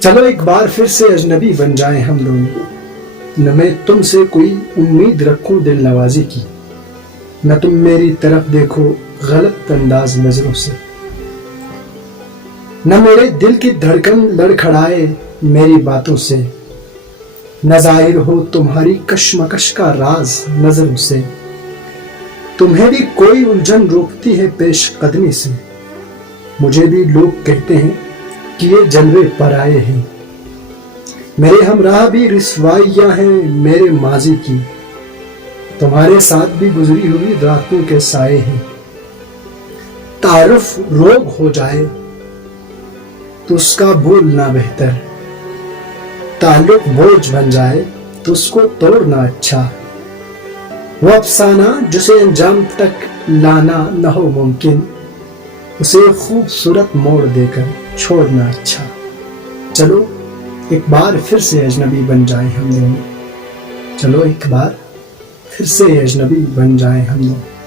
چلو ایک بار پھر سے اجنبی بن جائیں ہم دونوں، نہ میں تم سے کوئی امید رکھوں دل نوازی کی، نہ تم میری طرف دیکھو غلط انداز نظروں سے، نہ میرے دل کی دھڑکن لڑکھڑائے میری باتوں سے، نہ ظاہر ہو تمہاری کشمکش کا راز نظروں سے، تمہیں بھی کوئی الجھن روکتی ہے پیش قدمی سے، مجھے بھی لوگ کہتے ہیں کہ یہ جلوے پر آئے ہیں، میرے ہمراہ بھی رسوائیاں ہیں میرے ماضی کی، تمہارے ساتھ بھی گزری ہوئی راتوں کے سائے ہیں، تعارف روگ ہو جائے تو اس کا بھولنا بہتر، تعلق بوجھ بن جائے تو اس کو توڑنا اچھا، وہ افسانہ جسے انجام تک لانا نہ ہو ممکن، اسے خوبصورت موڑ دے کر چھوڑنا اچھا۔ چلو ایک بار پھر سے اجنبی بن جائیں ہم دونوں، چلو ایک بار پھر سے اجنبی بن جائیں ہم دونوں۔